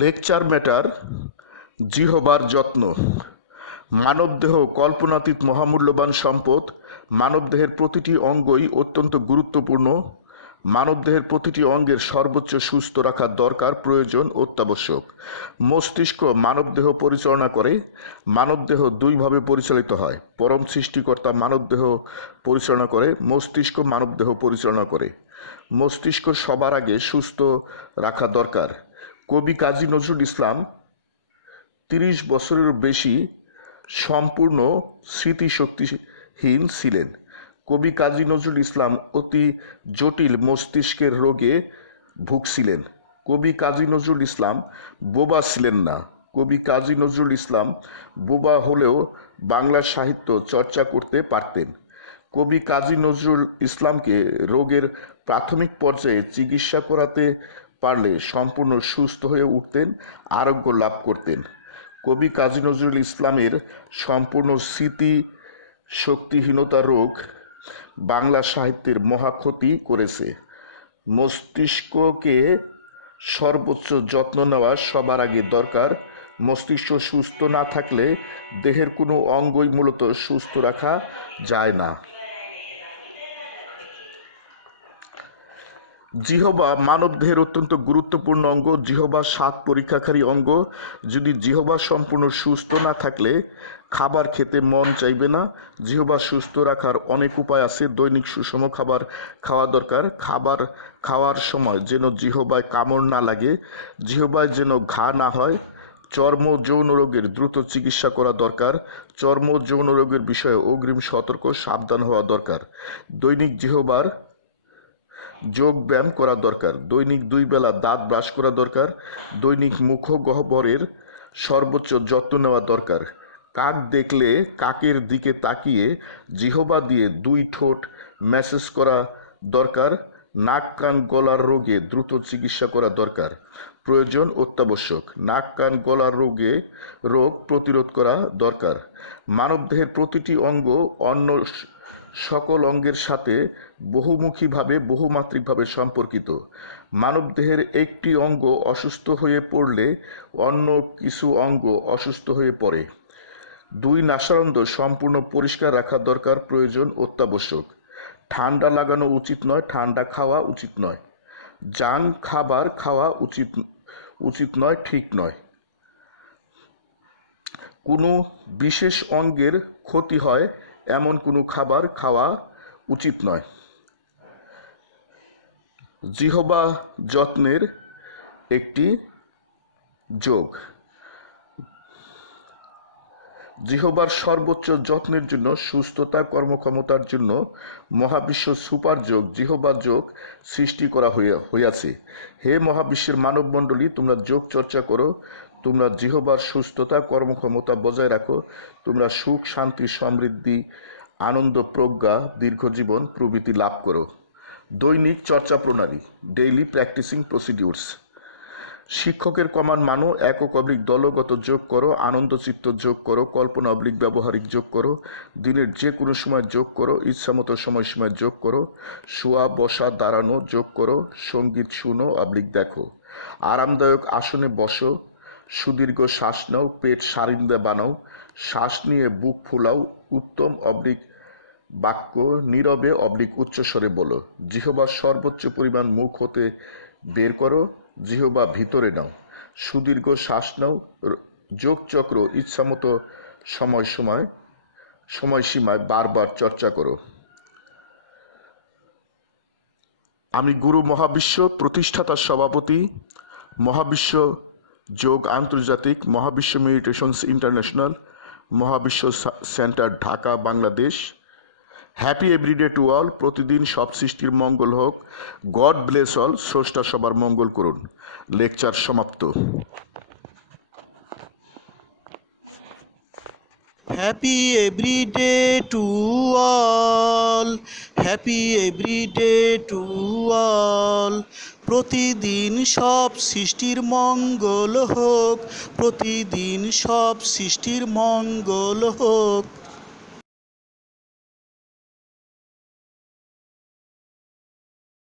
Lecture matter জিহবার যত্ন। মানবদেহ কল্পনাতীত মহামূল্যবান সম্পদ। মানবদেহের প্রতিটি অঙ্গই অত্যন্ত গুরুত্বপূর্ণ। মানবদেহের প্রতিটি অঙ্গের সর্বোচ্চ সুস্থ রাখার দরকার, প্রয়োজন, অত্যাবশ্যক। মস্তিষ্ক মানবদেহ পরিচালনা করে। মানবদেহ দুইভাবে পরিচালিত হয়। পরম সৃষ্টিকর্তা মানবদেহ পরিচালনা করে, মস্তিষ্ক মানবদেহ পরিচালনা করে। মস্তিষ্ক সবার আগে সুস্থ রাখা দরকার। কবি কাজী নজরুল ইসলাম ৩০ বছরেরও বেশি সম্পূর্ণ স্মৃতিশক্তিহীন ছিলেন। কবি কাজী নজরুল ইসলাম অতি জটিল মস্তিষ্কের রোগে ভুগছিলেন। কবি কাজী নজরুল ইসলাম বোবা ছিলেন না। কবি কাজী নজরুল ইসলাম বোবা হলেও বাংলা সাহিত্য চর্চা করতে পারতেন। কবি কাজী নজরুল ইসলামকে রোগের প্রাথমিক পর্যায়ে চিকিৎসা করাতে পারলে সম্পূর্ণ সুস্থ হয়ে উঠতেন, আরোগ্য লাভ করতেন। কবি কাজী নজরুল ইসলামের সম্পূর্ণ স্মৃতি শক্তিহীনতা রোগ বাংলা সাহিত্যের মহাক্ষতি করেছে। মস্তিষ্ককে সর্বোচ্চ যত্ন নেওয়া সবার আগে দরকার। মস্তিষ্ক সুস্থ না থাকলে দেহের কোনো অঙ্গই মূলত সুস্থ রাখা যায় না। জিহবা মানবদেহের অত্যন্ত গুরুত্বপূর্ণ অঙ্গ। জিহবা স্বাদ পরীক্ষাকারী অঙ্গ। যদি জিহবা সম্পূর্ণ সুস্থ না থাকলে খাবার খেতে মন চাইবে না। জিহবা সুস্থ রাখার অনেক উপায় আছে। দৈনিক সুষম খাবার খাওয়া দরকার। খাবার খাওয়ার সময় যেন জিহবায় কামড় না লাগে, জিহবায় যেন ঘা না হয়। চর্ম যৌন রোগের দ্রুত চিকিৎসা করা দরকার। চর্ম যৌন রোগের বিষয়ে অগ্রিম সতর্ক সাবধান হওয়া দরকার। দৈনিক জিহবার যোগ ব্যায়াম করা দরকার। দৈনিক 2 বেলা দাঁত ব্রাশ করা দরকার। দৈনিক মুখগহ্বরের সর্বোচ্চ যত্ন নেওয়া দরকার। কাক দেখলে কাকের দিকে তাকিয়ে জিহবা দিয়ে 2 ঠোঁট ম্যাসেজ করা দরকার। নাক কান গলার রোগে দ্রুত চিকিৎসা করা দরকার, প্রয়োজন, অত্যাবশ্যক। নাক কান গলার রোগ প্রতিরোধ করা দরকার। মানবদেহের প্রতিটি অঙ্গ অন্য সকল অঙ্গের সাথে বহুমুখীভাবে বহুমাত্রিকভাবে সম্পর্কিত। মানবদেহের একটি অঙ্গ অসুস্থ হয়ে পড়লে অন্য কিছু অঙ্গ অসুস্থ হয়ে পড়ে। 2 নাসারন্ধ্র সম্পূর্ণ পরিষ্কার রাখা দরকার, প্রয়োজন, অত্যাবশ্যক। ঠান্ডা লাগানো উচিত নয়, ঠান্ডা খাওয়া উচিত নয়। জাঙ্ক খাবার খাওয়া উচিত নয়, ঠিক নয়। কোনো বিশেষ অঙ্গের ক্ষতি হয় এমন কোনো খাবার খাওয়া উচিত নয়। জিহবা যত্নের একটি যোগ। জিহবার সর্বোচ্চ যত্নের জন্য, সুস্থতা কর্মক্ষমতার জন্য মহাবিশ্ব সুপার যোগ, জিহবা যোগ সৃষ্টি করা হইয়াছে। হে মহাবিশ্বের মানবমণ্ডলী, তোমরা যোগ চর্চা করো। তোমরা জিহবার সুস্থতা কর্মক্ষমতা বজায় রাখো। তোমরা সুখ, শান্তি, সমৃদ্ধি, আনন্দ, প্রজ্ঞা, দীর্ঘজীবন প্রভৃতি লাভ করো। দৈনিক চর্চা প্রণালী, ডেইলি প্র্যাকটিসিং প্রসিডিউরস। শিক্ষকের কমান্ড মানো। একক অবলিক দলগত যোগ করো। আনন্দচিত্ত যোগ করো। কল্পনা অবলিক ব্যবহারিক যোগ করো। দিনের যে কোনো সময় যোগ করো। ইচ্ছামতো সময়সীমায় যোগ করো। শোয়া, বসা, দাঁড়ানো যোগ করো। সঙ্গীত শুনো অবলিক দেখো। আরামদায়ক আসনে বসো। সুদীর্ঘ শ্বাস নাও। পেট সারিন্দা বানাও। শ্বাস নিয়ে বুক ফুলাও। উত্তম অবলিক বাক্য নীরবে অবলিক উচ্চস্বরে বলো। জিহবা সর্বোচ্চ পরিমাণ মুখ হতে বের করো। জিহবা ভিতরে নাও। সুদীর্ঘ শ্বাস নাও। যোগচক্র ইচ্ছামতো সময়সীমায় বারবার চর্চা করো। আমি গুরু মহাবিশ্ব প্রতিষ্ঠাতার সভাপতি, মহাবিশ্ব যোগ আন্তর্জাতিক, Mahabishwa meditations international, Mahabishwa centre, Dhaka, Bangladesh. Happy everyday to all. প্রতিদিন সব সৃষ্টির মঙ্গল হোক। God bless all. স্রষ্টা সবার মঙ্গল করুন। লেকচার সমাপ্ত। Happy everyday to all. Happy everyday to all. প্রতিদিন সব সৃষ্টির মঙ্গল হোক। প্রতিদিন সব সৃষ্টির মঙ্গল হোক।